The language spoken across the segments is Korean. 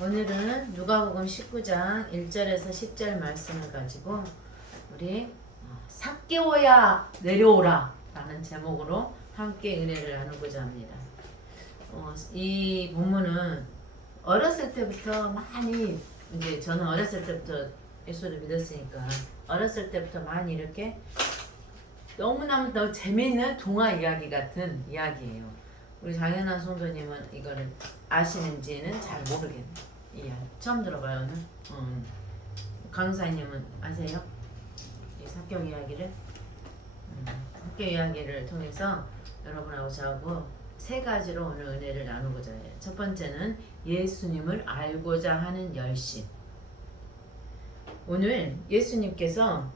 오늘은 누가복음 19장 1절에서 10절 말씀을 가지고 우리 삭개오야 내려오라 라는 제목으로 함께 은혜를 나누고자 합니다. 이 본문은 어렸을 때부터 많이, 이제 저는 어렸을 때부터 예수를 믿었으니까 어렸을 때부터 많이 이렇게 너무너무 재미있는 동화 이야기 같은 이야기예요. 우리 장현아 성도님은 이거를 아시는지는 잘 모르겠네요. 이야기 처음 들어봐요 오늘. 강사님은 아세요? 이 사경 이야기를? 사경 이야기를 통해서 여러분하고 저하고 세 가지로 오늘 은혜를 나누고자 해요. 첫 번째는 예수님을 알고자 하는 열심. 오늘 예수님께서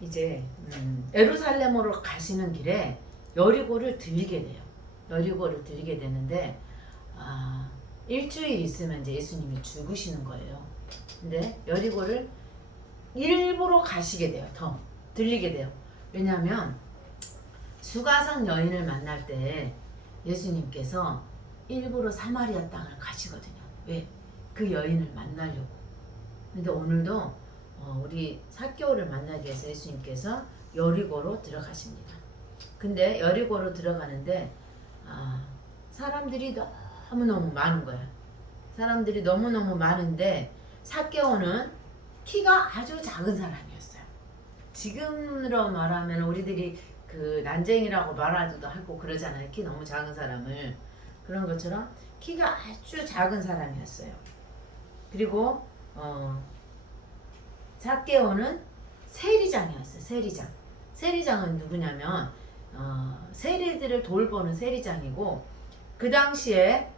이제 예루살렘으로 가시는 길에 여리고를 들리게 돼요. 여리고를 들리게 되는데 일주일 있으면 이제 예수님이 죽으시는 거예요. 근데 여리고를 일부러 가시게 돼요. 더 들리게 돼요. 왜냐하면 수가성 여인을 만날 때 예수님께서 일부러 사마리아 땅을 가시거든요. 왜? 그 여인을 만나려고. 근데 오늘도 우리 삭개오를 만나기 위해서 예수님께서 여리고로 들어가십니다. 근데 여리고로 들어가는데 사람들이 너무너무 많은 거야. 사람들이 너무너무 많은데 삭개오는 키가 아주 작은 사람이었어요. 지금으로 말하면 우리들이 그 난쟁이라고 말하기도 하고 그러잖아요. 키 너무 작은 사람을. 그런 것처럼 키가 아주 작은 사람이었어요. 그리고 삭개오는 세리장이었어요. 세리장. 세리장은 누구냐면 세리들을 돌보는 세리장이고, 그 당시에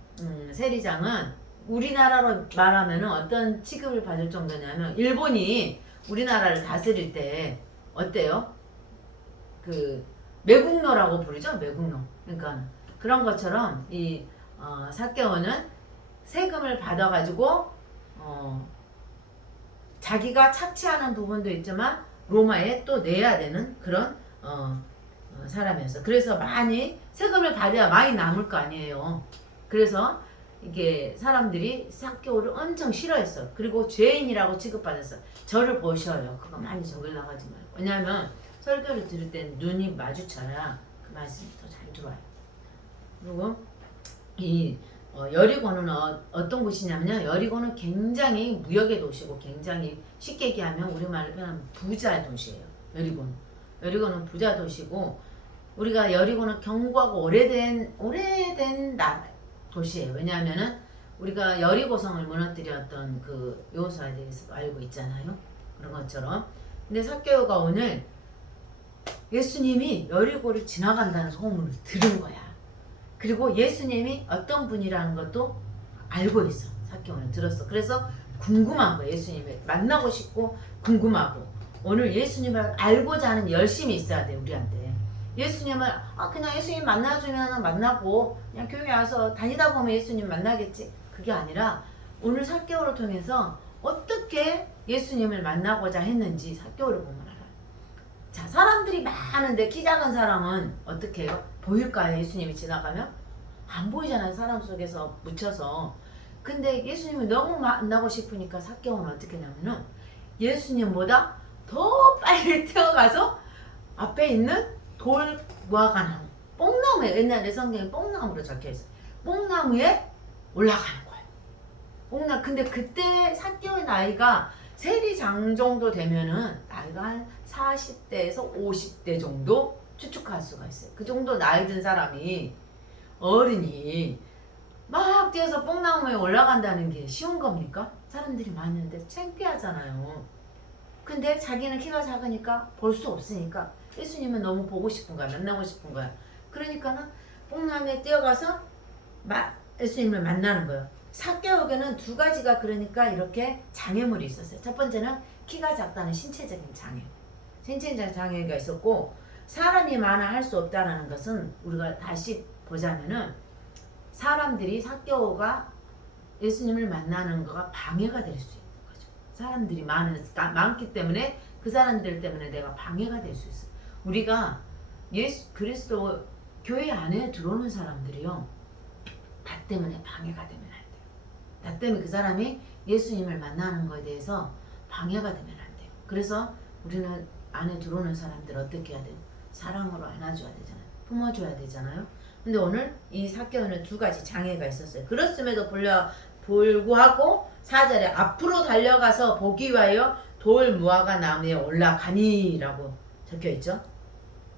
세리장은 우리나라로 말하면 어떤 취급을 받을 정도냐면, 일본이 우리나라를 다스릴 때 어때요? 그 매국노라고 부르죠. 매국노. 그러니까 그런 것처럼 이 삭개오는 세금을 받아가지고 자기가 착취하는 부분도 있지만 로마에 또 내야 되는 그런 사람이었어. 그래서 많이 세금을 받아야 많이 남을 거 아니에요. 그래서 이게 사람들이 삭개오를 엄청 싫어했어. 그리고 죄인이라고 취급받았어. 저를 보셔요. 그거 많이 적으려고 하지 말고. 왜냐하면 설교를 들을 땐 눈이 마주쳐야 그 말씀이 더 잘 들어와요. 그리고 이 여리고는 어떤 곳이냐면요. 여리고는 굉장히 무역의 도시고, 굉장히 쉽게 얘기하면 우리말로 표현하면 부자 도시예요. 여리고는 부자 도시고, 우리가 여리고는 견고하고 오래된 도시예요. 왜냐하면은 우리가 여리고성을 무너뜨렸던 그 요소에 대해서 알고 있잖아요. 그런 것처럼. 근데 삭개오가 오늘 예수님이 여리고를 지나간다는 소문을 들은 거야. 그리고 예수님이 어떤 분이라는 것도 알고 있어. 삭개오는 들었어. 그래서 궁금한 거야. 예수님을 만나고 싶고 궁금하고. 오늘 예수님을 알고자 하는 열심이 있어야 돼. 우리한테. 예수님을 그냥 예수님 만나주면 만나고 그냥 교회 와서 다니다 보면 예수님 만나겠지. 그게 아니라 오늘 삭개오를 통해서 어떻게 예수님을 만나고자 했는지 삭개오를 보면 알아요. 자, 사람들이 많은데 키 작은 사람은 어떻게 해요? 보일까요? 예수님이 지나가면? 안 보이잖아요. 사람 속에서 묻혀서. 근데 예수님을 너무 만나고 싶으니까 삭개오는 어떻게 하냐면은 예수님보다 더 빨리 뛰어가서 앞에 있는 돌무화과나무, 뽕나무에, 옛날에 성경에 뽕나무로 적혀있어요. 뽕나무에 올라가는 거예요. 근데 그때 삭개오의 나이가 세리장 정도 되면은 나이가 한 40대에서 50대 정도 추측할 수가 있어요. 그 정도 나이 든 사람이, 어른이 막 뛰어서 뽕나무에 올라간다는 게 쉬운 겁니까? 사람들이 많은데 창피하잖아요. 근데 자기는 키가 작으니까 볼 수 없으니까 예수님은 너무 보고 싶은 거야. 만나고 싶은 거야. 그러니까는 뽕나무에 뛰어가서 예수님을 만나는 거예요. 삭개오에게는 두 가지가 그러니까 이렇게 장애물이 있었어요. 첫 번째는 키가 작다는 신체적인 장애. 신체적 장애가 있었고, 사람이 많아 할 수 없다는 것은 우리가 다시 보자면은 사람들이 삭개오가 예수님을 만나는 거가 방해가 될 수 있는 거죠. 사람들이 많기 때문에 그 사람들 때문에 내가 방해가 될 수 있어. 우리가 예수 그리스도 교회 안에 들어오는 사람들이요, 나 때문에 방해가 되면 안 돼요. 나 나 때문에 그 사람이 예수님을 만나는 거에 대해서 방해가 되면 안 돼요. 그래서 우리는 안에 들어오는 사람들 어떻게 해야 돼요? 사랑으로 안아줘야 되잖아요. 품어줘야 되잖아요. 근데 오늘 이 삭개오는 두 가지 장애가 있었어요. 그렇음에도 불구하고 4절에 앞으로 달려가서 보기 위하여 돌 무화과 나무에 올라가니라고 적혀있죠.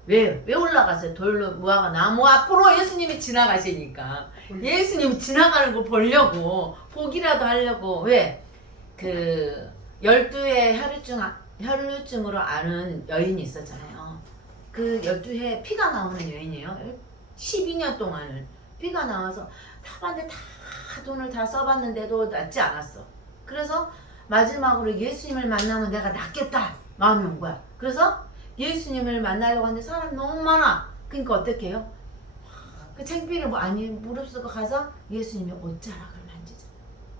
왜 올라갔어요? 돌 무화과 나무 앞으로 예수님이 지나가시니까. 예수님 지나가는 거 보려고, 보기라도 하려고. 왜? 그 12의 혈루증으로 아는 여인이 있었잖아요. 그 12회 피가 나오는 여인이에요. 12년 동안을 피가 나와서 다 봤는데 다 돈을 다 써봤는데도 낫지 않았어. 그래서 마지막으로 예수님을 만나면 내가 낫겠다 마음이 온 거야. 그래서 예수님을 만나려고 하는데 사람 너무 많아. 그러니까 어떻게 해요? 그 창피를 무릎 쓰고 가서 예수님의 옷자락을 만지자.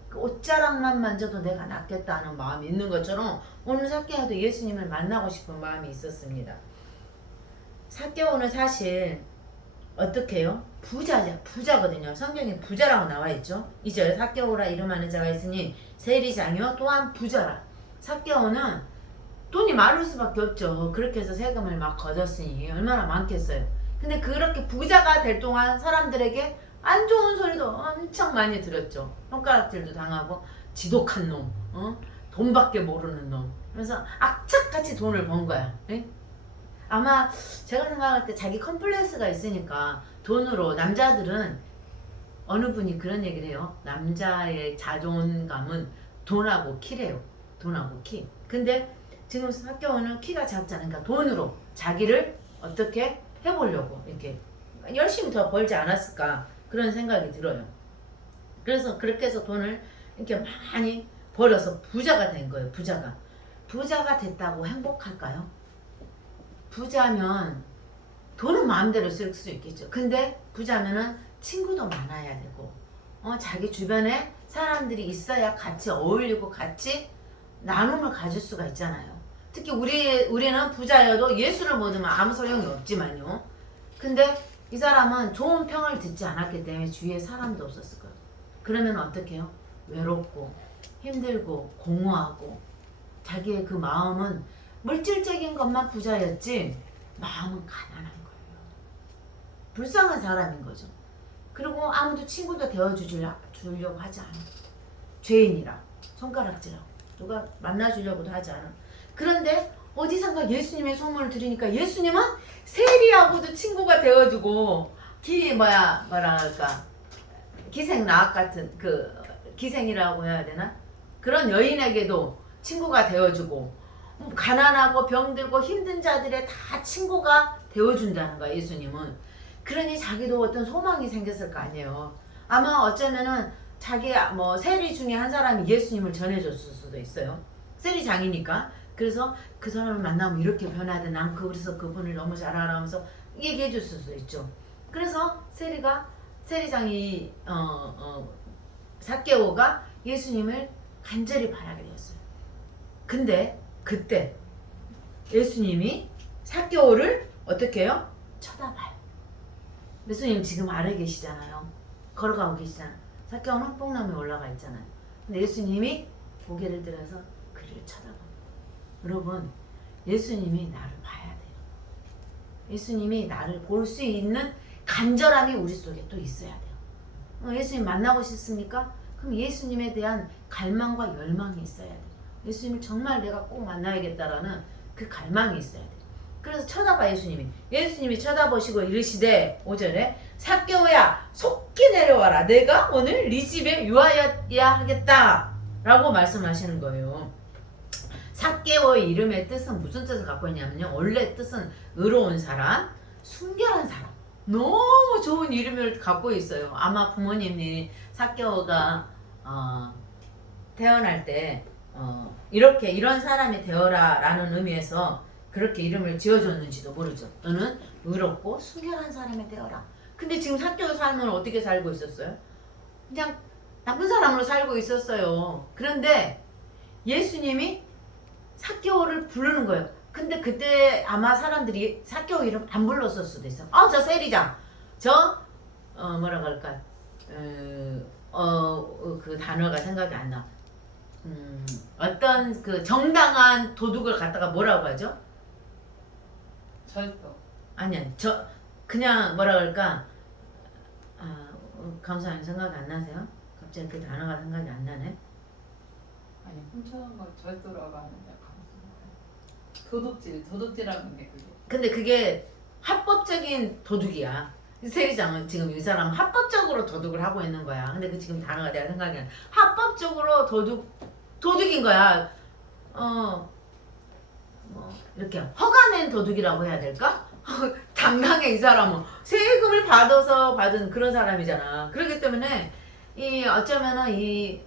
그 옷자락만 만져도 내가 낫겠다 하는 마음이 있는 것처럼 오늘 삭개오도 예수님을 만나고 싶은 마음이 있었습니다. 삭개오는 사실 어떻게 해요? 부자거든요. 성경에 부자라고 나와 있죠. 2절 삭개오라 이름하는 자가 있으니 세리장이요 또한 부자라. 삭개오는 돈이 많을 수밖에 없죠. 그렇게 해서 세금을 막 거뒀으니 얼마나 많겠어요. 근데 그렇게 부자가 될 동안 사람들에게 안 좋은 소리도 엄청 많이 들었죠. 손가락질도 당하고 지독한 놈, 돈밖에 모르는 놈. 그래서 악착같이 돈을 번 거야. 에? 아마 제가 생각할 때 자기 컴플렉스가 있으니까 돈으로 남자들은 어느 분이 그런 얘기를 해요. 남자의 자존감은 돈하고 키래요. 돈하고 키. 근데 지금 삭개오는 키가 작잖아요. 그러니까 돈으로 자기를 어떻게 해보려고 이렇게 열심히 더 벌지 않았을까 그런 생각이 들어요. 그래서 그렇게 해서 돈을 이렇게 많이 벌어서 부자가 된 거예요. 부자가 됐다고 행복할까요? 부자면 돈은 마음대로 쓸 수 있겠죠. 근데 부자면은 친구도 많아야 되고 자기 주변에 사람들이 있어야 같이 어울리고 같이 나눔을 가질 수가 있잖아요. 특히 우리는 부자여도 예수를 믿으면 아무 소용이 없지만요. 근데 이 사람은 좋은 평을 듣지 않았기 때문에 주위에 사람도 없었을 거예요. 그러면 어떻게 해요? 외롭고 힘들고 공허하고 자기의 그 마음은 물질적인 것만 부자였지 마음은 가난한 거예요. 불쌍한 사람인 거죠. 그리고 아무도 친구도 되어주려고 하지 않아. 죄인이라 손가락질하고 누가 만나주려고도 하지 않아. 그런데 어디선가 예수님의 소문을 들으니까 예수님은 세리하고도 친구가 되어주고 뭐라 할까 기생나악 같은 그 기생이라고 해야 되나 그런 여인에게도 친구가 되어주고 가난하고 병들고 힘든 자들의 다 친구가 되어준다는 거야 예수님은. 그러니 자기도 어떤 소망이 생겼을 거 아니에요. 아마 어쩌면은 자기 뭐 세리 중에 한 사람이 예수님을 전해줬을 수도 있어요. 세리장이니까. 그래서 그 사람을 만나면 이렇게 변하되 난 그래서 그분을 너무 잘 알아하면서 얘기해 줬을 수도 있죠. 그래서 세리장이 삭개오가 예수님을 간절히 바라게 되었어요. 근데 그때 예수님이 삭개오를 어떻게 해요? 쳐다봐요. 예수님 지금 아래 계시잖아요. 걸어가고 계시잖아요. 삭개오는 뽕나무에 올라가 있잖아요. 근데 예수님이 고개를 들어서 그를 쳐다봐요. 여러분, 예수님이 나를 봐야 돼요. 예수님이 나를 볼 수 있는 간절함이 우리 속에 또 있어야 돼요. 예수님 만나고 싶습니까? 그럼 예수님에 대한 갈망과 열망이 있어야 돼요. 예수님을 정말 내가 꼭 만나야겠다라는 그 갈망이 있어야 돼요. 그래서 쳐다봐 예수님이 쳐다보시고 이르시되 5절에 삭개오야 속히 내려와라. 내가 오늘 네 집에 유하여야 하겠다 라고 말씀하시는 거예요. 삭개오의 이름의 뜻은 무슨 뜻을 갖고 있냐면요. 원래 뜻은 의로운 사람, 순결한 사람. 너무 좋은 이름을 갖고 있어요. 아마 부모님이 삭개오가 태어날 때 이런 사람이 되어라 라는 의미에서 그렇게 이름을 지어줬는지도 모르죠. 너는 의롭고 순결한 사람이 되어라. 근데 지금 삭개오 삶은 어떻게 살고 있었어요? 그냥 나쁜 사람으로 살고 있었어요. 그런데 예수님이 삭개오를 부르는 거예요. 근데 그때 아마 사람들이 삭개오 이름 안 불렀을 수도 있어. 저 세리장, 저 뭐라 그럴까, 그 단어가 생각이 안 나. 어떤 그 정당한 도둑을 갖다가 뭐라고 하죠? 절도. 아니야, 그냥 뭐라 그럴까? 감사님 생각이 안 나세요? 갑자기 그 단어가 생각이 안 나네. 아니 훔쳐간 걸 절도라고 하는데 도둑질하는 게 그게. 근데 그게 합법적인 도둑이야. 세리장은 지금 이 사람은 합법적으로 도둑을 하고 있는 거야. 근데 그 지금 단어가 내가 생각이 안 나. 합법적으로 도둑인 거야. 뭐 이렇게 허가낸 도둑이라고 해야 될까? 당당해 이 사람은 세금을 받아서 받은 그런 사람이잖아. 그렇기 때문에 이 어쩌면은 이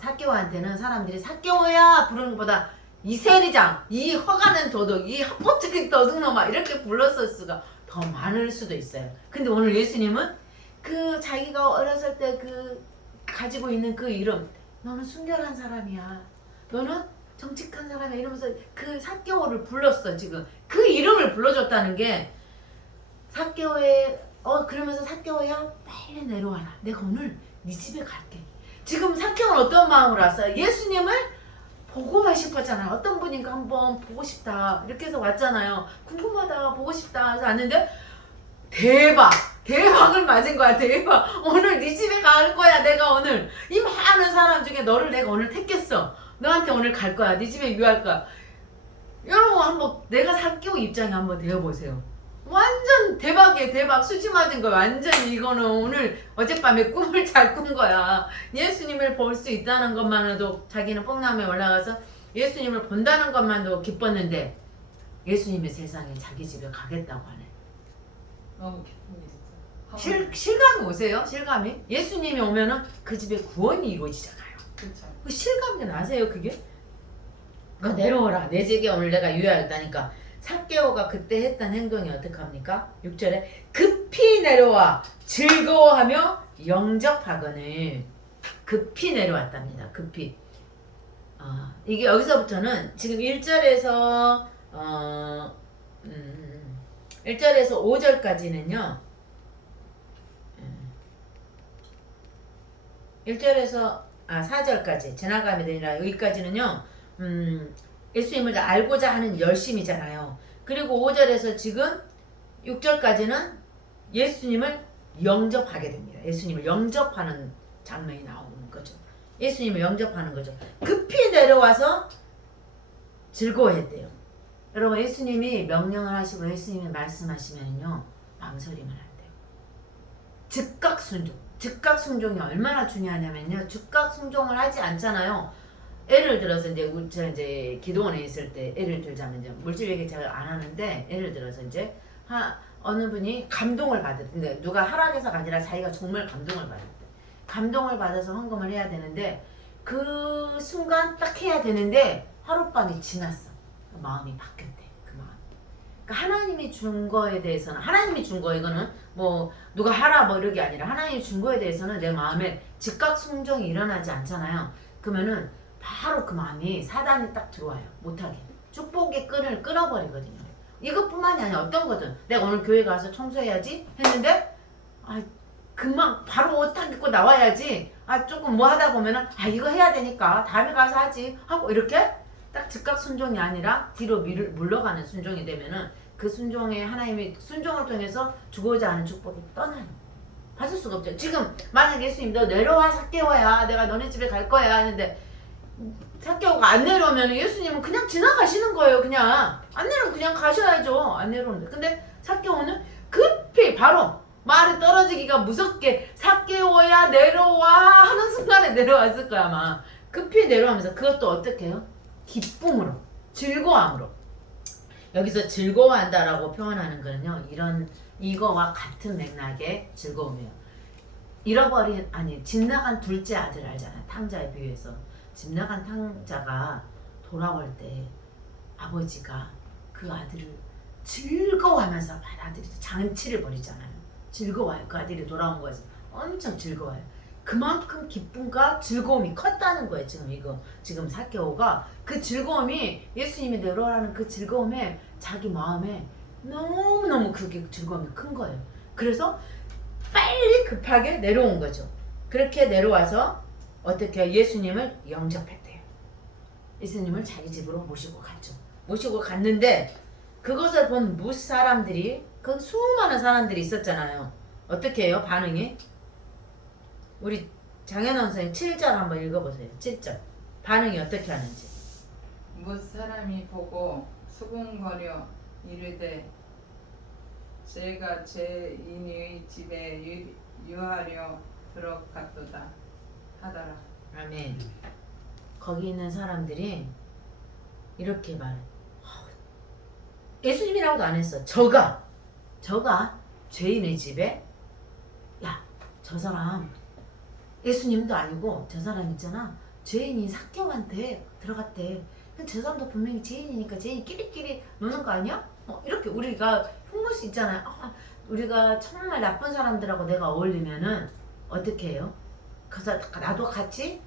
사케오한테는 사람들이 사케오야 부르는 것보다 이 세리장, 이 허가낸 도둑, 이 합법적인 도둑놈아 이렇게 불렀을 수가 더 많을 수도 있어요. 근데 오늘 예수님은 그 자기가 어렸을 때 그 가지고 있는 그 이름, 너는 순결한 사람이야, 너는 정직한 사람이야 이러면서 그 사케오를 불렀어. 지금 그 이름을 불러줬다는 게 사케오의 그러면서 사케오야 빨리 내려와라, 내가 오늘 네 집에 갈게. 지금 사케오는 어떤 마음으로 왔어요? 예수님을 보고만 싶었잖아요. 어떤 분인가 한번 보고 싶다 이렇게 해서 왔잖아요. 궁금하다, 보고 싶다 해서 왔는데 대박을 맞은 거야. 대박. 오늘 네 집에 갈 거야. 내가 오늘 이 많은 사람 중에 너를 내가 오늘 택했어. 너한테 오늘 갈 거야. 네 집에 유할 거야. 여러분 한번 내가 사케오 입장에 한번 되어보세요. 완전 대박이에요. 대박. 수지 맞은 거야. 완전 이거는 오늘 어젯밤에 꿈을 잘 꾼 거야. 예수님을 볼 수 있다는 것만으로도 자기는 뽕나무에 올라가서 예수님을 본다는 것만도 기뻤는데 예수님의 세상에 자기 집에 가겠다고 하네. 너무 기쁜 게 실감이 오세요? 실감이? 예수님이 오면은 그 집에 구원이 이루어지잖아요. 그렇죠. 그 실감이 나세요 그게? 내려오라. 내 집에 오늘 내가 유야했다니까. 사케오가 그때 했던 행동이 어떡합니까? 6절에 급히 내려와 즐거워하며 영접하거늘. 급히 내려왔답니다. 급히. 이게 여기서부터는 지금 1절에서 1절에서 5절까지는요. 1절에서 4절까지 지나가면 되니라 여기까지는요. 예수님을 알고자 하는 열심이잖아요. 그리고 5절에서 지금 6절까지는 예수님을 영접하게 됩니다. 예수님을 영접하는 장면이 나오는 거죠. 예수님을 영접하는 거죠. 급히 내려와서 즐거워했대요. 여러분 예수님이 명령을 하시고 예수님이 말씀하시면요 망설임을 한대요. 즉각 순종. 즉각 순종이 얼마나 중요하냐면요. 즉각 순종을 하지 않잖아요. 예를 들어서 이제 기도원에 있을 때 예를 들자면 이제 물질 얘기 잘 안 하는데 예를 들어서 이제 어느 분이 감동을 받았는데 누가 하락해서가 아니라 자기가 정말 감동을 받았대. 감동을 받아서 헌금을 해야 되는데 그 순간 딱 해야 되는데 하룻밤이 지났어. 그 마음이 바뀌었대. 그 마음. 그러니까 하나님이 준 거에 대해서는 하나님이 준 거 이거는 뭐 누가 하라 뭐 이런 게 아니라 하나님이 준 거에 대해서는 내 마음에 즉각 순종이 일어나지 않잖아요. 그러면은 바로 그 마음이 사단이 딱 들어와요. 못하게. 축복의 끈을 끊어버리거든요. 이것뿐만이 아니라 어떤 거든 내가 오늘 교회 가서 청소해야지 했는데 금방 바로 옷 딱 입고 나와야지 조금 뭐 하다 보면은 이거 해야 되니까 다음에 가서 하지 하고 이렇게 딱 즉각 순종이 아니라 뒤로 물러가는 순종이 되면은 그 순종에 하나님이 순종을 통해서 주고자 하는 축복이 떠나요. 받을 수가 없죠. 지금 만약 예수님 너 내려와 사케오야 내가 너네 집에 갈 거야 하는데 사케오가 안 내려오면 예수님은 그냥 지나가시는 거예요. 그냥 안 내려오면 그냥 가셔야죠. 안 내려오는데 근데 사케오는 급히 바로 말이 떨어지기가 무섭게 사케오야 내려와 하는 순간에 내려왔을 거야 아마. 급히 내려오면서 그것도 어떻게 해요? 기쁨으로 즐거움으로. 여기서 즐거워한다라고 표현하는 거는요 이거와 같은 맥락의 즐거움이에요. 집 나간 둘째 아들 알잖아요. 탕자에 비유해서 집 나간 탕자가 돌아올 때 아버지가 그 아들을 즐거워하면서 받아들이죠. 잔치를 벌이잖아요. 즐거워요. 그 아들이 돌아온 거에서 엄청 즐거워요. 그만큼 기쁨과 즐거움이 컸다는 거예요. 지금 사케오가 그 즐거움이 예수님이 내려오라는 그 즐거움에 자기 마음에 너무너무 그게 즐거움이 큰 거예요. 그래서 빨리 급하게 내려온 거죠. 그렇게 내려와서 어떻게 예수님을 영접했대요. 예수님을 자기 집으로 모시고 갔죠. 모시고 갔는데 그것을 본 무 사람들이 그 수많은 사람들이 있었잖아요. 어떻게 해요? 반응이? 우리 장현원 선생님 7절 한번 읽어보세요. 7절 반응이 어떻게 하는지. 뭇 사람이 보고 수군거려 이르되 제가 죄인의 집에 유하려 들어갔도다 하더라. 아멘. 거기 있는 사람들이 이렇게 말해. 예수님이라고도 안 했어. 저가 죄인의 집에 야, 저 사람 예수님도 아니고 저 사람 있잖아. 죄인이 삭개오한테 들어갔대. 저 사람도 분명히 죄인이니까 죄인이 끼리끼리 노는 거 아니야? 이렇게 우리가 흉볼 수 있잖아요. 우리가 정말 나쁜 사람들하고 내가 어울리면은 어떻게 해요? 나도 같이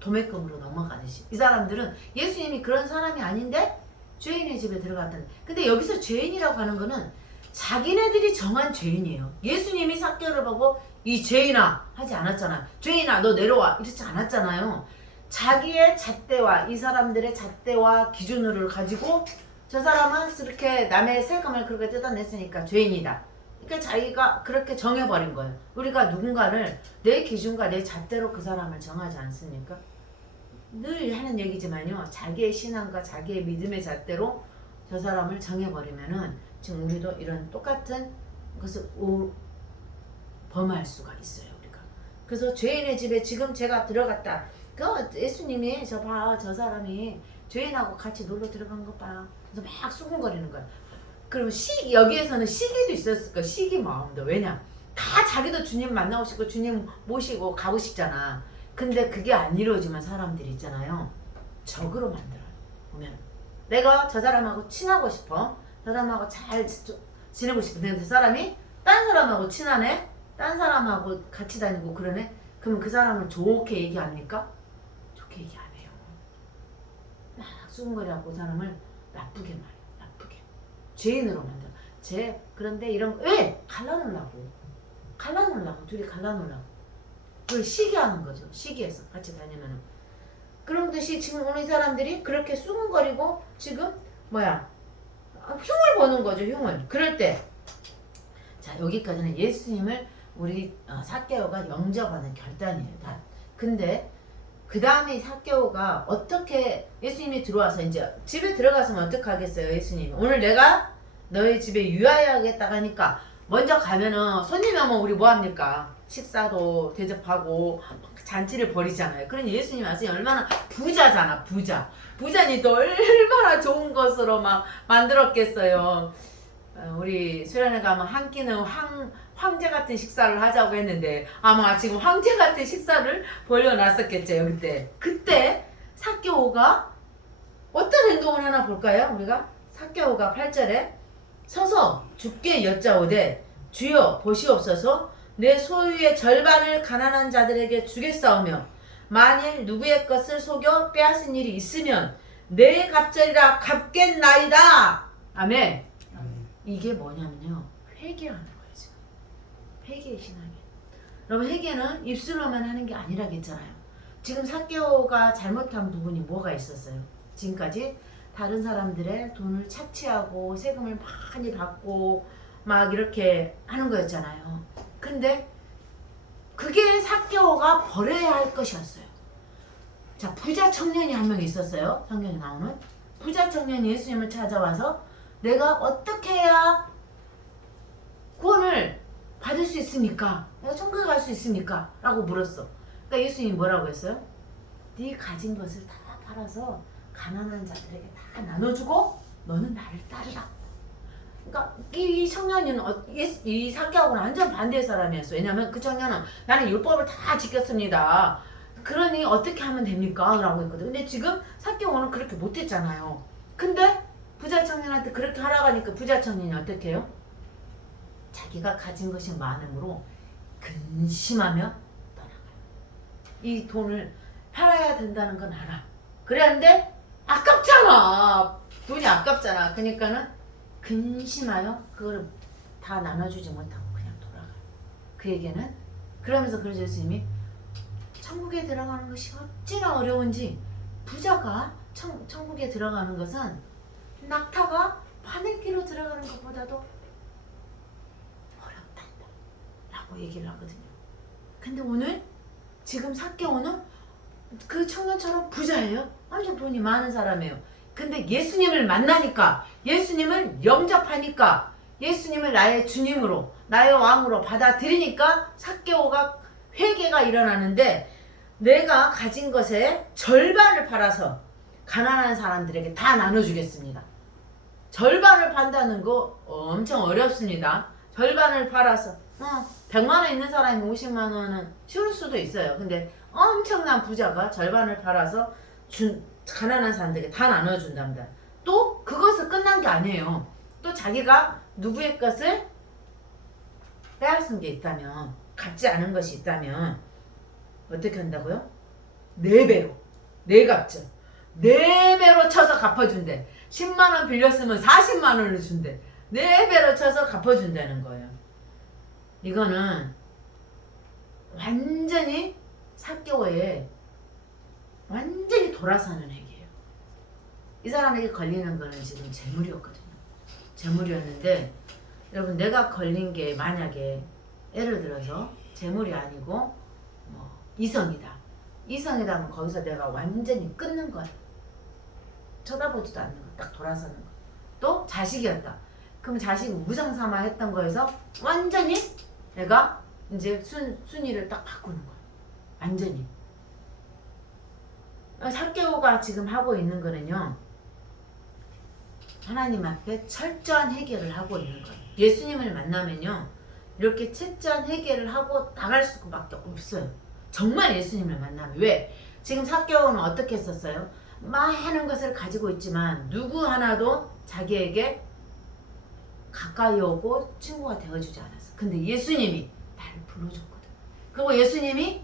도매금으로 넘어가듯이. 이 사람들은 예수님이 그런 사람이 아닌데 죄인의 집에 들어갔다는. 근데 여기서 죄인이라고 하는 거는 자기네들이 정한 죄인이에요. 예수님이 삭개오를 보고 이 죄인아 하지 않았잖아요. 죄인아 너 내려와 이러지 않았잖아요. 자기의 잣대와 이 사람들의 잣대와 기준을 가지고 저 사람은 그렇게 남의 세금을 그렇게 뜯어냈으니까 죄인이다. 그러니까 자기가 그렇게 정해버린 거예요. 우리가 누군가를 내 기준과 내 잣대로 그 사람을 정하지 않습니까? 늘 하는 얘기지만요. 자기의 신앙과 자기의 믿음의 잣대로 저 사람을 정해버리면은 지금 우리도 이런 똑같은 것을 범할 수가 있어요. 우리가. 그래서 죄인의 집에 지금 제가 들어갔다. 예수님이 저 사람이 죄인하고 같이 놀러 들어간 거 봐. 그래서 막 수군거리는 거야. 그럼 여기에서는 시기도 있었을 거야. 시기 마음도. 왜냐? 다 자기도 주님 만나고 싶고 주님 모시고 가고 싶잖아. 근데 그게 안 이루어지면 사람들이 있잖아요. 적으로 만들어요. 보면 내가 저 사람하고 친하고 싶어. 저 사람하고 잘 지내고 싶은데 그 사람이 딴 사람하고 친하네. 딴 사람하고 같이 다니고 그러네. 그럼 그 사람을 좋게 얘기합니까? 좋게 얘기 안 해요. 막 수근거리하고 그 사람을 나쁘게 말해요. 나쁘게. 죄인으로 만들어. 그런데 이런 왜? 갈라놓으려고. 둘이 갈라놓으려고. 그걸 시기하는 거죠. 시기해서 같이 다니면은. 그런 듯이 지금 오늘 이 사람들이 그렇게 수근거리고 지금 흉을 보는 거죠. 흉을. 그럴 때 자 여기까지는 예수님을 우리 삭개오가 영접하는 결단이에요. 다. 근데 그 다음에 삭개오가 어떻게 예수님이 들어와서 이제 집에 들어가서면 어떻게 하겠어요? 예수님이 오늘 내가 너희 집에 유하여야겠다 하니까 먼저 가면은 손님이 오면 우리 뭐 합니까? 식사도 대접하고 잔치를 벌이잖아요. 그러니 예수님 와서 얼마나 부자잖아. 부자니 또 얼마나 좋은 것으로 막 만들었겠어요. 우리 수련회 가면 한 끼는 황제 같은 식사를 하자고 했는데 아마 지금 황제 같은 식사를 벌려놨었겠죠. 그때 삭개오가 어떤 행동을 하나 볼까요? 우리가 삭개오가 8절에 서서 주께 여짜오되 주여 보시옵소서 내 소유의 절반을 가난한 자들에게 주겠사오며 만일 누구의 것을 속여 빼앗은 일이 있으면 내 갑절이라 갚겠나이다. 아멘. 이게 뭐냐면요. 회개하는 거예요. 지금. 회개의 신앙이에요. 여러분 회개는 입술로만 하는 게 아니라겠잖아요. 지금 삭개오가 잘못한 부분이 뭐가 있었어요? 지금까지 다른 사람들의 돈을 착취하고 세금을 많이 받고 막 이렇게 하는 거였잖아요. 근데 그게 삭개오가 버려야 할 것이었어요. 자, 부자 청년이 한 명 있었어요. 성경에 나오는 부자 청년이 예수님을 찾아와서 내가 어떻게 해야 구원을 받을 수 있습니까? 내가 천국에 갈 수 있습니까? 라고 물었어. 그러니까 예수님이 뭐라고 했어요? 네 가진 것을 다 팔아서 가난한 자들에게 다 나눠주고 너는 나를 따르라. 그러니까 이 청년은 이 삭개오는 완전 반대의 사람이었어. 왜냐하면 그 청년은 나는 율법을 다 지켰습니다. 그러니 어떻게 하면 됩니까? 라고 했거든. 근데 지금 삭개오는 그렇게 못했잖아요. 근데 부자 청년한테 그렇게 하라고 하니까 부자 청년이 어떻게 해요? 자기가 가진 것이 많음으로 근심하며 떠나가요. 이 돈을 팔아야 된다는 건 알아. 그랬는데 아깝잖아. 돈이 아깝잖아. 그러니까는 근심하여 그걸 다 나눠주지 못하고 그냥 돌아가요. 그 얘기는 그러면서 그래서 예수님이 천국에 들어가는 것이 어찌나 어려운지 부자가 천국에 들어가는 것은 낙타가 바늘기로 들어가는 것보다도 어렵다 라고 얘기를 하거든요. 근데 오늘 지금 삭개오는 그 청년처럼 부자예요. 완전 돈이 많은 사람이에요. 근데 예수님을 만나니까, 예수님을 영접하니까, 예수님을 나의 주님으로, 나의 왕으로 받아들이니까 삭개오가 회개가 일어나는데, 내가 가진 것의 절반을 팔아서 가난한 사람들에게 다 나눠주겠습니다. 절반을 판다는 거 엄청 어렵습니다. 절반을 팔아서 100만 원 있는 사람이 50만 원은 쉬울 수도 있어요. 근데 엄청난 부자가 절반을 팔아서 가난한 사람들에게 다 나눠준답니다. 또 그것을 끝난 게 아니에요. 또 자기가 누구의 것을 빼앗은 게 있다면, 갖지 않은 것이 있다면 어떻게 한다고요? 4배로, 4값죠. 4배로 쳐서 갚아준대. 10만 원 빌렸으면 40만 원을 준대. 4배로 쳐서 갚아준다는 거예요. 이거는 완전히 삭개오에 완전히 돌아서는 행위예요. 이 사람에게 걸리는 거는 지금 재물이었거든요. 재물이었는데, 여러분, 내가 걸린 게 만약에 예를 들어서 재물이 아니고 이성이다. 이성이다 하면 거기서 내가 완전히 끊는 거야. 쳐다보지도 않는 거, 딱 돌아서는 거. 또 자식이었다. 그럼 자식 무상 삼아 했던 거에서 완전히 내가 이제 순위를 딱 바꾸는 거야. 완전히. 삭개오가 지금 하고 있는 거는요, 하나님 앞에 철저한 해결을 하고 있는 거예요. 예수님을 만나면요, 이렇게 철저한 해결을 하고 나갈 수밖에 없어요. 정말 예수님을 만나면. 왜? 지금 삭개오는 어떻게 했었어요? 많은 것을 가지고 있지만 누구 하나도 자기에게 가까이 오고 친구가 되어주지 않았어. 근데 예수님이 나를 불러줬거든. 그리고 예수님이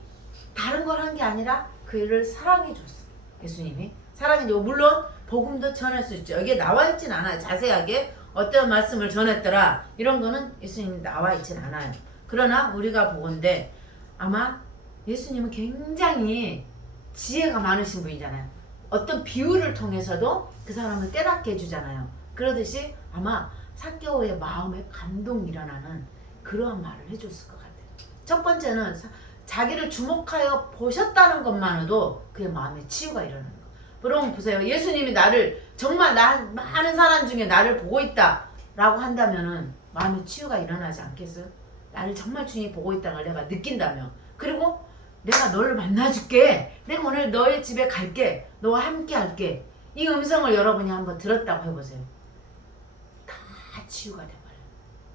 다른 걸 한 게 아니라 그를 사랑해줬어. 예수님이 사랑해주고, 물론 복음도 전할 수 있죠. 여기에 나와 있진 않아요. 자세하게 어떤 말씀을 전했더라 이런 거는 예수님이 나와 있진 않아요. 그러나 우리가 보건대 아마 예수님은 굉장히 지혜가 많으신 분이잖아요. 어떤 비유를 통해서도 그 사람을 깨닫게 해주잖아요. 그러듯이 아마 삭개오의 마음에 감동이 일어나는 그러한 말을 해줬을 것 같아요. 첫 번째는 자기를 주목하여 보셨다는 것만으로도 그의 마음에 치유가 일어나는 거. 그럼 보세요. 예수님이 나를 정말 많은 사람 중에 나를 보고 있다 라고 한다면은 마음에 치유가 일어나지 않겠어요? 나를 정말 주님이 보고 있다는 걸 내가 느낀다면, 그리고 내가 너를 만나줄게, 내가 오늘 너의 집에 갈게, 너와 함께 할게, 이 음성을 여러분이 한번 들었다고 해보세요. 다 치유가 돼버려요.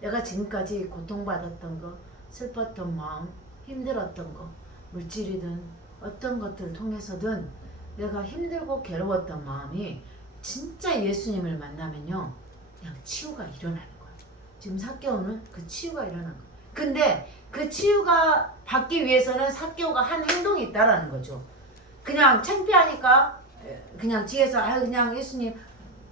내가 지금까지 고통받았던 거, 슬펐던 마음, 힘들었던 거, 물질이든 어떤 것들을 통해서든 내가 힘들고 괴로웠던 마음이 진짜 예수님을 만나면요, 그냥 치유가 일어나는 거예요. 지금 삭개오는 그 치유가 일어난 거예요. 근데 그 치유가 받기 위해서는 삭개오가 한 행동이 있다라는 거죠. 그냥 창피하니까 그냥 뒤에서 그냥 예수님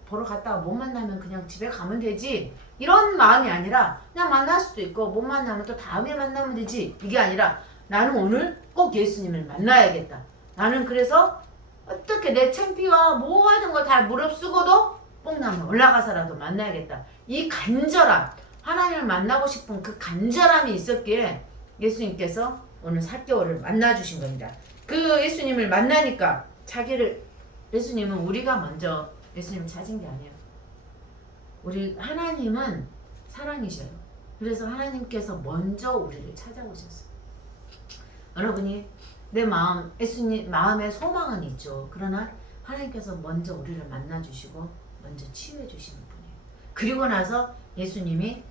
보러 갔다가 못 만나면 그냥 집에 가면 되지, 이런 마음이 아니라, 그냥 만날 수도 있고 못 만나면 또 다음에 만나면 되지, 이게 아니라 나는 오늘 꼭 예수님을 만나야겠다. 나는 그래서 어떻게 내 창피와 모든 거 다 무릅쓰고도 뽕나무 올라가서라도 만나야겠다. 이 간절함, 하나님을 만나고 싶은 그 간절함이 있었기에 예수님께서 오늘 삭개오를 만나주신 겁니다. 그 예수님을 만나니까 예수님은 우리가 먼저 예수님을 찾은 게 아니에요. 우리 하나님은 사랑이셔요. 그래서 하나님께서 먼저 우리를 찾아오셨어요. 여러분이 내 마음, 예수님 마음에 소망은 있죠. 그러나 하나님께서 먼저 우리를 만나주시고 먼저 치유해 주시는 분이에요. 그리고 나서 예수님이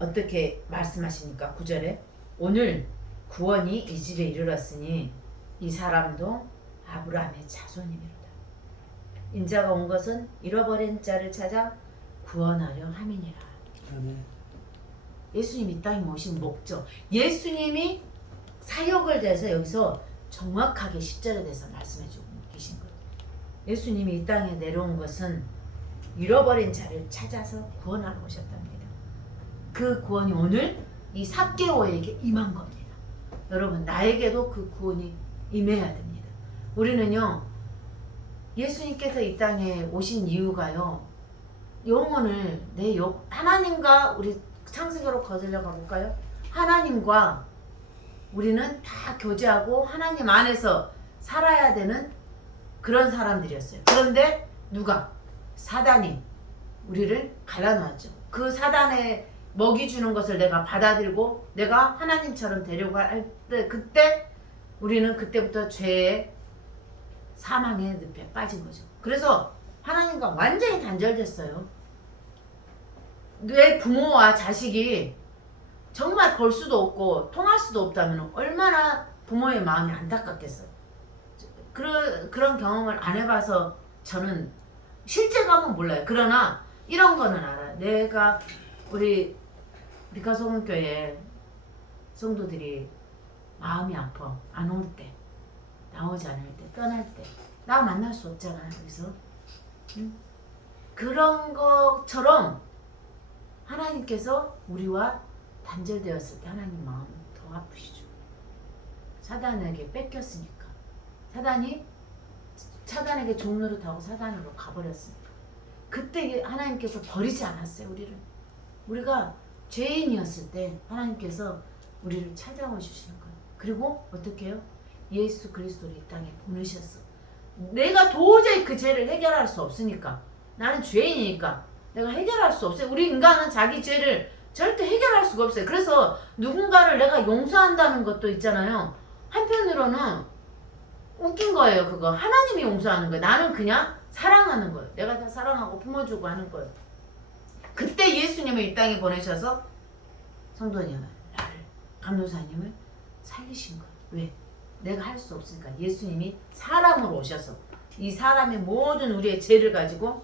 어떻게 말씀하십니까? 9절에 오늘 구원이 이 집에 이르렀으니 이 사람도 아브라함의 자손이미로다. 인자가 온 것은 잃어버린 자를 찾아 구원하려 함이니라. 아멘. 예수님이 이 땅에 오신 목적, 예수님이 사역을 대해서 여기서 정확하게 10절에 대해서 말씀해 주고 계신 거예요. 예수님이 이 땅에 내려온 것은 잃어버린 자를 찾아서 구원하러 오셨답니다. 그 구원이 오늘 이 삭개오에게 임한 겁니다. 여러분 나에게도 그 구원이 임해야 됩니다. 우리는요 예수님께서 이 땅에 오신 이유가요 영혼을 하나님과 우리 창세기로 거슬려 가볼까요? 하나님과 우리는 다 교제하고 하나님 안에서 살아야 되는 그런 사람들이었어요. 그런데 누가? 사단이 우리를 갈라놓았죠. 그 사단의 먹이 주는 것을 내가 받아들고 내가 하나님처럼 되려고 할 때 그때 우리는 그때부터 죄의 사망의 늪에 빠진 거죠. 그래서 하나님과 완전히 단절됐어요. 내 부모와 자식이 정말 볼 수도 없고 통할 수도 없다면 얼마나 부모의 마음이 안타깝겠어요. 그런 경험을 안 해봐서 저는 실제감은 몰라요. 그러나 이런 거는 알아요. 내가 우리 미카소문교회 성도들이 마음이 아파 안 올 때, 나오지 않을 때, 떠날 때 나 만날 수 없잖아요. 여기서 응? 그런 것처럼 하나님께서 우리와 단절되었을 때 하나님 마음이 더 아프시죠. 사단에게 뺏겼으니까. 사단에게 종노릇하고 사단으로 가버렸으니까. 그때 하나님께서 버리지 않았어요. 우리가 죄인이었을 때 하나님께서 우리를 찾아와 주시는 거예요. 그리고 어떻게 해요? 예수 그리스도를 이 땅에 보내셨어. 내가 도저히 그 죄를 해결할 수 없으니까. 나는 죄인이니까 내가 해결할 수 없어요. 우리 인간은 자기 죄를 절대 해결할 수가 없어요. 그래서 누군가를 내가 용서한다는 것도 있잖아요. 한편으로는 웃긴 거예요. 그거 하나님이 용서하는 거예요. 나는 그냥 사랑하는 거예요. 내가 다 사랑하고 품어주고 하는 거예요. 그때 예수님을 이 땅에 보내셔서 성도님을 나를 감독사님을 살리신 거예요. 왜? 내가 할 수 없으니까. 예수님이 사람으로 오셔서 이 사람의 모든 우리의 죄를 가지고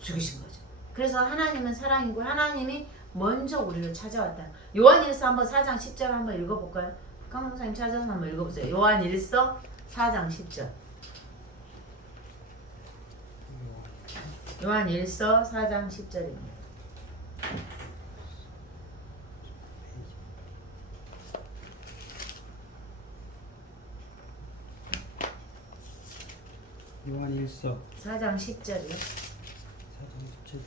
죽이신 거죠. 그래서 하나님은 사랑이고 하나님이 먼저 우리를 찾아왔다. 요한일서 한번 4장 10절 한번 읽어볼까요? 감독사님 찾아서 한번 읽어보세요. 요한일서 4장 10절. 요한일서 4장 10절입니다. 요한일서 4장 10절이요. 4장 10절.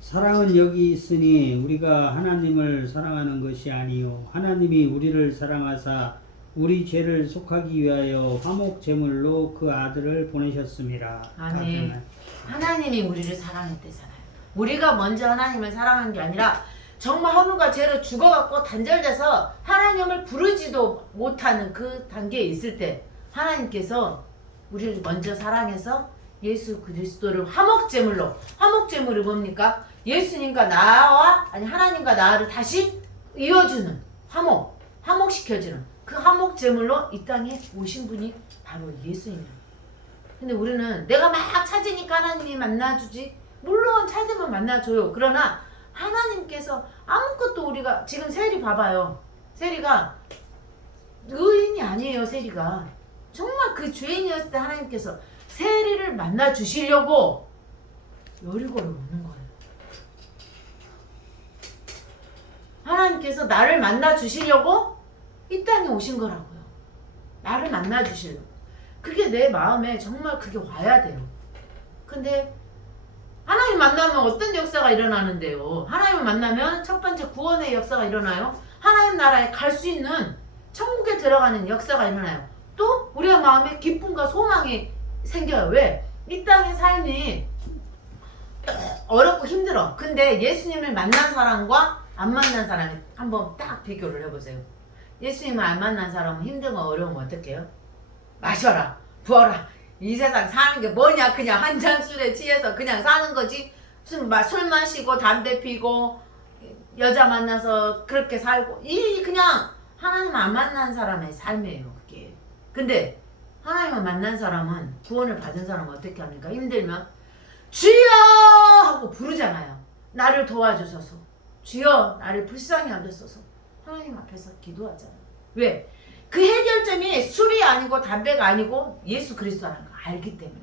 사랑은 여기 있으니 우리가 하나님을 사랑하는 것이 아니요 하나님이 우리를 사랑하사 우리 죄를 속하기 위하여 화목 제물로 그 아들을 보내셨습니다. 아멘. 하나님이 우리를 사랑했대잖아요. 우리가 먼저 하나님을 사랑한 게 아니라 정말 허물과 죄로 죽어갖고 단절돼서 하나님을 부르지도 못하는 그 단계에 있을 때 하나님께서 우리를 먼저 사랑해서 예수 그리스도를 화목제물로, 화목제물이 뭡니까? 예수님과 나와 하나님과 나를 다시 이어주는 화목시켜주는 그 화목제물로 이 땅에 오신 분이 바로 예수님이에요. 근데 우리는 내가 막 찾으니까 하나님이 만나주지. 물론 찾으면 만나줘요. 그러나 하나님께서 아무것도 우리가 지금 세리 봐봐요. 세리가 의인이 아니에요. 세리가 정말 그 죄인이었을 때 하나님께서 세리를 만나 주시려고 여리고를 오는 거예요. 하나님께서 나를 만나 주시려고 이 땅에 오신 거라고요. 나를 만나 주시려고. 그게 내 마음에 정말 그게 와야 돼요. 근데 하나님 만나면 어떤 역사가 일어나는데요? 하나님을 만나면 첫 번째 구원의 역사가 일어나요. 하나님 나라에 갈 수 있는 천국에 들어가는 역사가 일어나요. 또 우리의 마음에 기쁨과 소망이 생겨요. 왜? 이 땅의 삶이 어렵고 힘들어. 근데 예수님을 만난 사람과 안 만난 사람이 한번 딱 비교를 해보세요. 예수님을 안 만난 사람은 힘들고 어려우면 어떡해요? 마셔라, 부어라. 이 세상 사는 게 뭐냐? 그냥 한 잔 술에 취해서 그냥 사는 거지. 술 마시고 담배 피고 여자 만나서 그렇게 살고 이 그냥 하나님 안 만난 사람의 삶이에요. 그게. 근데 하나님을 만난 사람은 구원을 받은 사람은 어떻게 합니까? 힘들면 주여 하고 부르잖아요. 나를 도와주소서. 주여 나를 불쌍히 여기소서. 하나님 앞에서 기도하잖아요. 왜? 그 해결점이 술이 아니고 담배가 아니고 예수 그리스도라는 거 알기 때문에.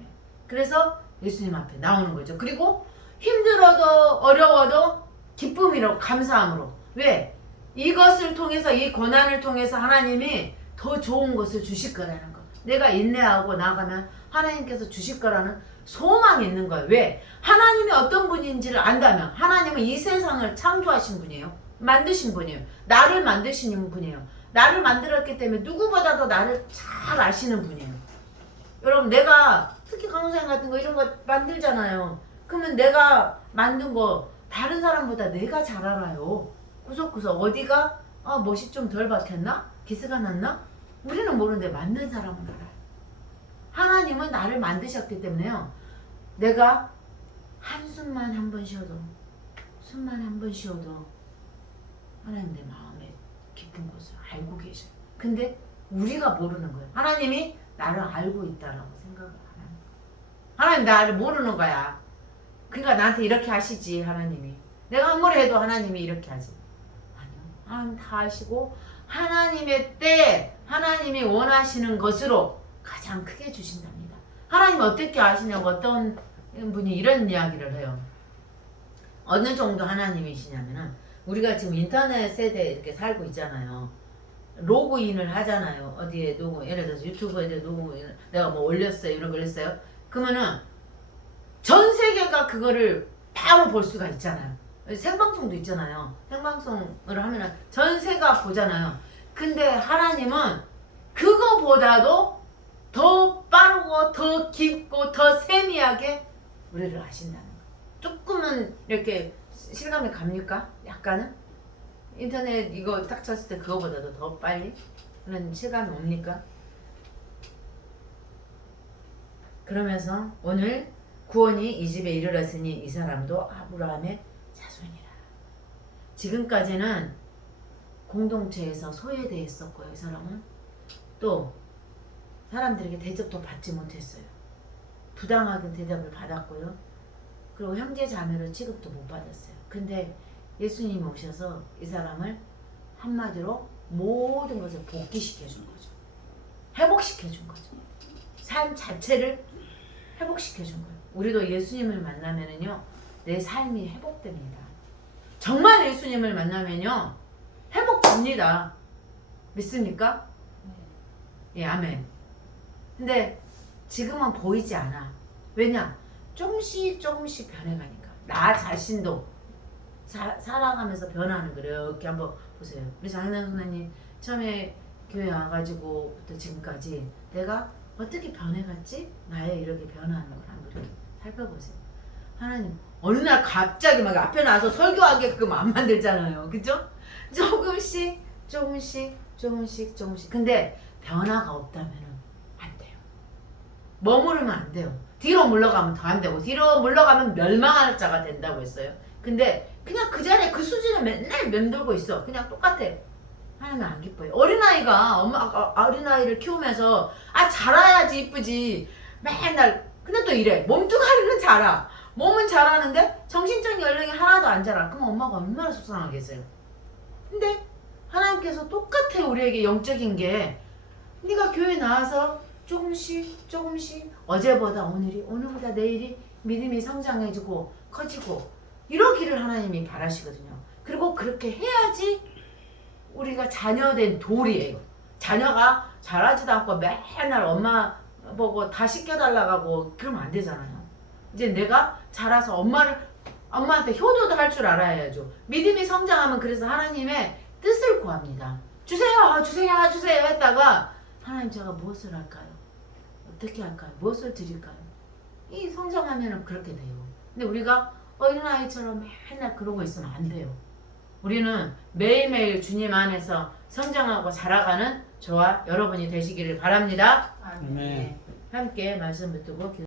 그래서 예수님 앞에 나오는 거죠. 그리고 힘들어도 어려워도 기쁨이로 감사함으로. 왜? 이것을 통해서 이 고난을 통해서 하나님이 더 좋은 것을 주실 거라는 거. 내가 인내하고 나가면 하나님께서 주실 거라는 소망이 있는 거예요. 왜? 하나님이 어떤 분인지를 안다면 하나님은 이 세상을 창조하신 분이에요. 만드신 분이에요. 나를 만드신 분이에요. 나를 만들었기 때문에 누구보다도 나를 잘 아시는 분이에요. 여러분 내가 특히 강사님 같은 거 이런 거 만들잖아요. 그러면 내가 만든 거 다른 사람보다 내가 잘 알아요. 구석구석 어디가 멋이 좀 덜 박혔나? 기스가 났나? 우리는 모르는데 만든 사람은 알아요. 하나님은 나를 만드셨기 때문에요. 내가 한숨만 한 번 쉬어도 숨만 한 번 쉬어도 하나님 내 마음에 깊은 곳을 알고 계셔요. 근데 우리가 모르는 거예요. 하나님이 나를 알고 있다라고 생각을 안 하는 거예요. 하나님 나를 모르는 거야. 그러니까 나한테 이렇게 하시지 하나님이. 내가 아무리 해도 하나님이 이렇게 하지. 아니요. 하나님 다 아시고 하나님의 때에 하나님이 원하시는 것으로 가장 크게 주신답니다. 하나님 어떻게 아시냐고 어떤 분이 이런 이야기를 해요. 어느 정도 하나님이시냐면은 우리가 지금 인터넷 세대에 이렇게 살고 있잖아요. 로그인을 하잖아요. 어디에 예를 들어서 유튜브에 로그인 내가 뭐 올렸어요. 이런 거 올렸어요. 그러면은 전 세계가 그거를 바로 볼 수가 있잖아요. 생방송도 있잖아요. 생방송을 하면은 전 세계가 보잖아요. 근데 하나님은 그거보다도 더 빠르고 더 깊고 더 세미하게 우리를 아신다는 거. 조금은 이렇게 실감이 갑니까? 약간은? 인터넷 이거 딱 쳤을 때 그거보다도 더 빨리? 그런 실감이 옵니까? 그러면서 오늘 구원이 이 집에 이르렀으니 이 사람도 아브라함의 자손이라. 지금까지는 공동체에서 소외되었었고요. 이 사람은 또 사람들에게 대접도 받지 못했어요. 부당하게 대접을 받았고요. 그리고 형제 자매로 취급도 못 받았어요. 근데 예수님이 오셔서 이 사람을 한마디로 모든 것을 복귀시켜 준 거죠. 회복시켜 준 거죠. 삶 자체를 회복시켜 준 거예요. 우리도 예수님을 만나면은요, 내 삶이 회복됩니다. 정말 예수님을 만나면요, 회복됩니다. 믿습니까? 예, 아멘. 근데 지금은 보이지 않아. 왜냐? 조금씩 변해가니까. 나 자신도 살아가면서 변하는 거예요. 이렇게 한번 보세요. 우리 장인환 선생님 처음에 교회 와가지고부터 지금까지 내가 어떻게 변해갔지? 나의 이렇게 변하는 걸 한번 이렇게 살펴보세요. 하나님 어느 날 갑자기 막 앞에 나서 설교하게끔 안 만들잖아요. 그죠? 조금씩. 근데 변화가 없다면 안 돼요. 머무르면 안 돼요. 뒤로 물러가면 더 안 되고 뒤로 물러가면 멸망할 자가 된다고 했어요. 근데 그냥 그 자리에 그 수준에 맨날 맴돌고 있어. 그냥 똑같아. 하나님 안 기뻐요. 어린아이가 어린아이를 키우면서 자라야지 이쁘지 맨날 근데 또 이래. 몸뚱아리는 자라. 몸은 자라는데 정신적 연령이 하나도 안 자라. 그럼 엄마가 얼마나 속상하겠어요. 근데 하나님께서 똑같아. 우리에게 영적인 게 네가 교회 나와서 조금씩 어제보다 오늘보다 내일이 믿음이 성장해지고 커지고 이러기를 하나님이 바라시거든요. 그리고 그렇게 해야지 우리가 자녀된 도리예요. 자녀가 자라지도 않고 맨날 엄마 보고 다 시켜달라고 하고 그러면 안 되잖아요. 이제 내가 자라서 엄마한테 효도도 할 줄 알아야죠. 믿음이 성장하면 그래서 하나님의 뜻을 구합니다. 주세요 했다가 하나님 제가 무엇을 할까요? 어떻게 할까요? 무엇을 드릴까요? 이 성장하면 그렇게 돼요. 근데 우리가 어린아이처럼 맨날 그러고 있으면 안 돼요. 우리는 매일매일 주님 안에서 성장하고 자라가는 저와 여러분이 되시기를 바랍니다. 아멘. 함께 말씀 붙들고